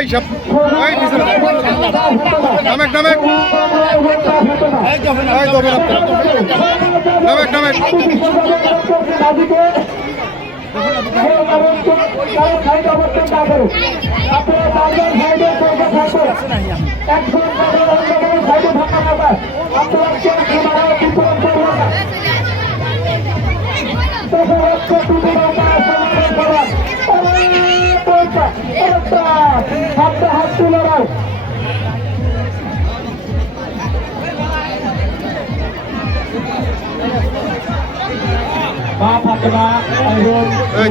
ভাই সব এই পিছনে নামেক নামেক এই দবেন নামেক নামেক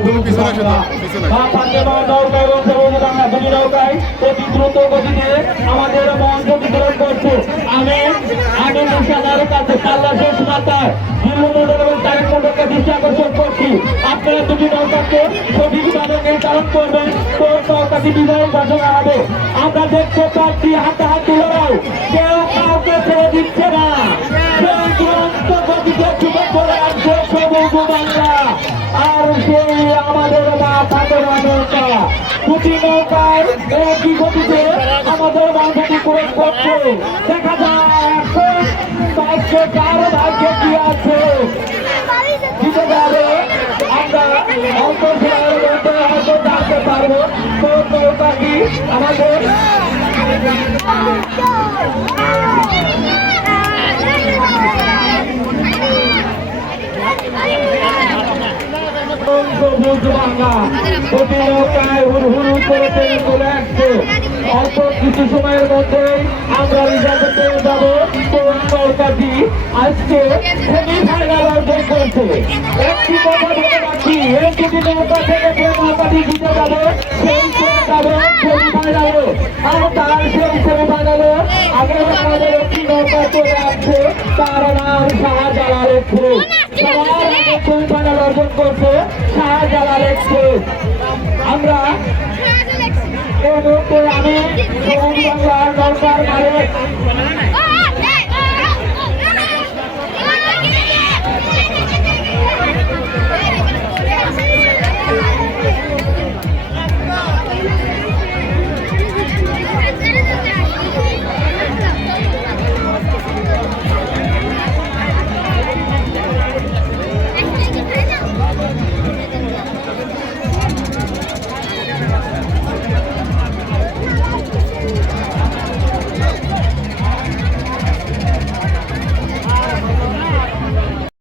তুমি পিছনে পিছনে অতি দ্রুত গতিতে আমাদের মঞ্চ বিতরণ করছে। আমি মুর্শিদাবাদের কাছে পাল্লা শেষ মাত্রায় দৃষ্টি আকর্ষণ করছি। আপনারা দুটি নৌকাকে সঠিকভাবে নির্ধারণ করবেন, তো নৌকাটি বিজয়ী ঘোষণা হবে। আমরা দেখতে পাচ্ছি হাতাহাতি লড়াই, কেউ কাউকে ছেড়ে দিচ্ছে না, সেই দুরন্ত গতিতে ছুটে চলে আসছে সবুজ বাংলা। আর সেই আমাদের মা ফাতেমা নৌকা, দুটি নৌকায় একই গতিতে আমাদের মঞ্চটি পূরণ করছে। দেখা যায় এখন ভাগ্যে কার ভাগ্যে কি আছে দিতে যাবে, আমরা অল্প সময়ের মধ্যে হয়তো জানতে পারবো কোন নৌকাটি আমাদের অল্প কিছু সময়ের মধ্যে আমরা রিজাল্ট পেয়ে যাবো কোন নৌকাটি আজকে সেমিফাইনাল অর্জন করছে। একটি কথা বলে রাখি, এই দুটি নৌকা থেকে যে নৌকাটি জিতে যাবে সেই চলে যাবে সেমিফাইনালে। আর তার সেই সেমিফাইনালে আগে আমাদের একটি নৌকা চলে আসছে, তার নাম শাহজালাল এক্সপ্রেস। সবার আগে সেমিফাইনাল অর্জন করছে শাহজালাল এক্সপ্রেস। আমরা এই মুহূর্তে আমি সবুজ বাংলার নৌকার মালিক